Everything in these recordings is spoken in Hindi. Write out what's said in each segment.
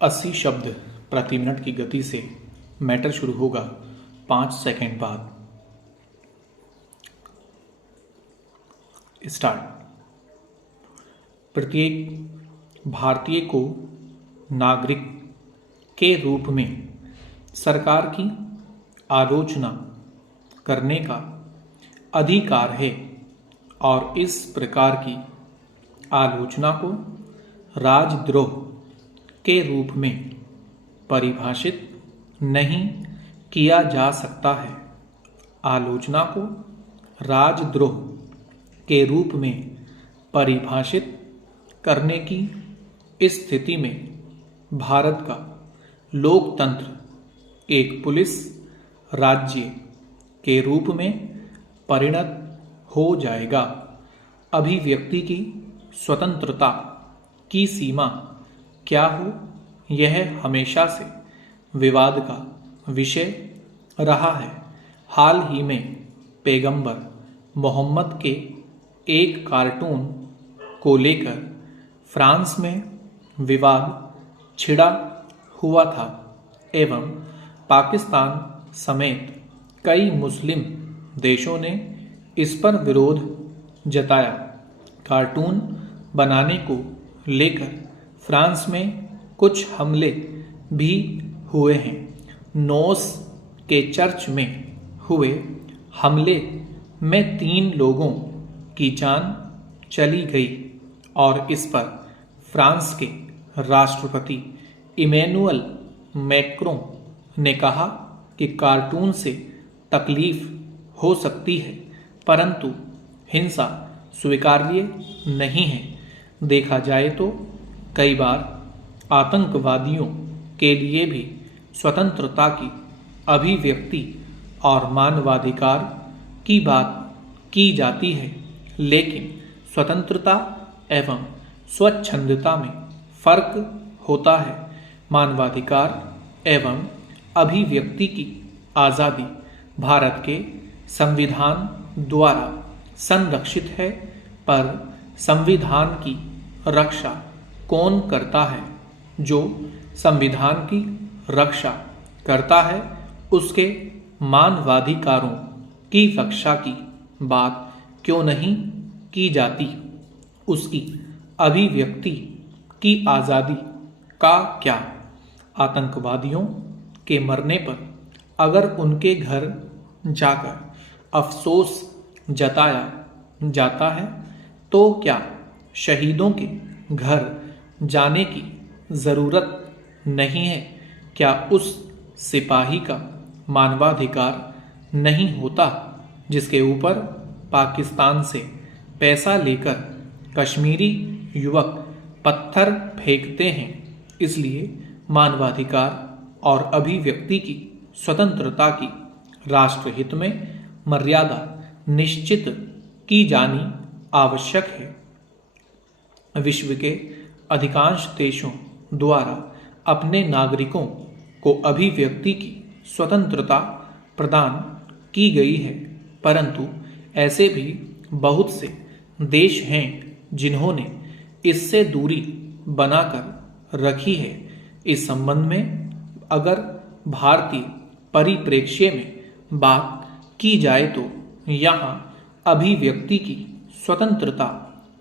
80 शब्द प्रति मिनट की गति से मैटर शुरू होगा 5 सेकंड बाद। स्टार्ट। प्रत्येक भारतीय को नागरिक के रूप में सरकार की आलोचना करने का अधिकार है और इस प्रकार की आलोचना को राजद्रोह के रूप में परिभाषित नहीं किया जा सकता है। आलोचना को राजद्रोह के रूप में परिभाषित करने की स्थिति में भारत का लोकतंत्र एक पुलिस राज्य के रूप में परिणत हो जाएगा। अभिव्यक्ति की स्वतंत्रता की सीमा क्या हो, यह हमेशा से विवाद का विषय रहा है। हाल ही में पैगंबर मोहम्मद के एक कार्टून को लेकर फ्रांस में विवाद छिड़ा हुआ था एवं पाकिस्तान समेत कई मुस्लिम देशों ने इस पर विरोध जताया। कार्टून बनाने को लेकर फ्रांस में कुछ हमले भी हुए हैं। नोस के चर्च में हुए हमले में 3 लोगों की जान चली गई और इस पर फ्रांस के राष्ट्रपति इमैनुअल मैक्रों ने कहा कि कार्टून से तकलीफ हो सकती है परंतु हिंसा स्वीकार्य नहीं है। देखा जाए तो कई बार आतंकवादियों के लिए भी स्वतंत्रता की अभिव्यक्ति और मानवाधिकार की बात की जाती है, लेकिन स्वतंत्रता एवं स्वच्छंदता में फर्क होता है। मानवाधिकार एवं अभिव्यक्ति की आज़ादी भारत के संविधान द्वारा संरक्षित है, पर संविधान की रक्षा कौन करता है? जो संविधान की रक्षा करता है उसके मानवाधिकारों की रक्षा की बात क्यों नहीं की जाती? उसकी अभिव्यक्ति की आज़ादी का क्या? आतंकवादियों के मरने पर अगर उनके घर जाकर अफसोस जताया जाता है तो क्या शहीदों के घर जाने की ज़रूरत नहीं है? क्या उस सिपाही का मानवाधिकार नहीं होता जिसके ऊपर पाकिस्तान से पैसा लेकर कश्मीरी युवक पत्थर फेंकते हैं? इसलिए मानवाधिकार और अभिव्यक्ति की स्वतंत्रता की राष्ट्रहित में मर्यादा निश्चित की जानी आवश्यक है। विश्व के अधिकांश देशों द्वारा अपने नागरिकों को अभिव्यक्ति की स्वतंत्रता प्रदान की गई है, परंतु ऐसे भी बहुत से देश हैं जिन्होंने इससे दूरी बनाकर रखी है। इस संबंध में अगर भारतीय परिप्रेक्ष्य में बात की जाए तो यहाँ अभिव्यक्ति की स्वतंत्रता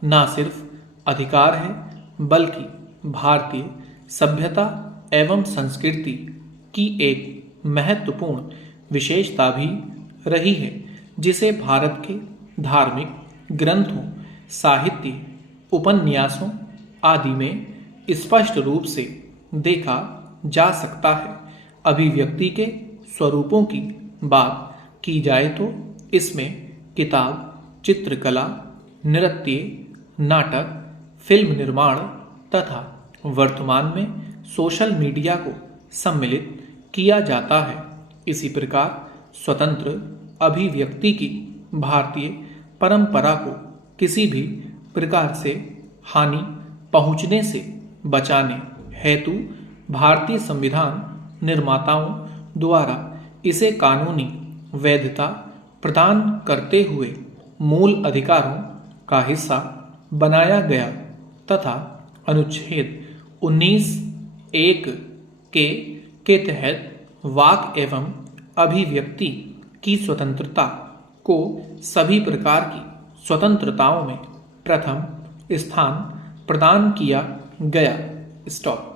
न सिर्फ अधिकार है बल्कि भारतीय सभ्यता एवं संस्कृति की एक महत्वपूर्ण विशेषता भी रही है, जिसे भारत के धार्मिक ग्रंथों, साहित्य, उपन्यासों आदि में स्पष्ट रूप से देखा जा सकता है। अभिव्यक्ति के स्वरूपों की बात की जाए तो इसमें किताब, चित्रकला, नृत्य, नाटक, फिल्म निर्माण तथा वर्तमान में सोशल मीडिया को सम्मिलित किया जाता है। इसी प्रकार स्वतंत्र अभिव्यक्ति की भारतीय परंपरा को किसी भी प्रकार से हानि पहुंचने से बचाने हेतु भारतीय संविधान निर्माताओं द्वारा इसे कानूनी वैधता प्रदान करते हुए मूल अधिकारों का हिस्सा बनाया गया तथा अनुच्छेद 19 एक के तहत वाक एवं अभिव्यक्ति की स्वतंत्रता को सभी प्रकार की स्वतंत्रताओं में प्रथम स्थान प्रदान किया गया। स्टॉप।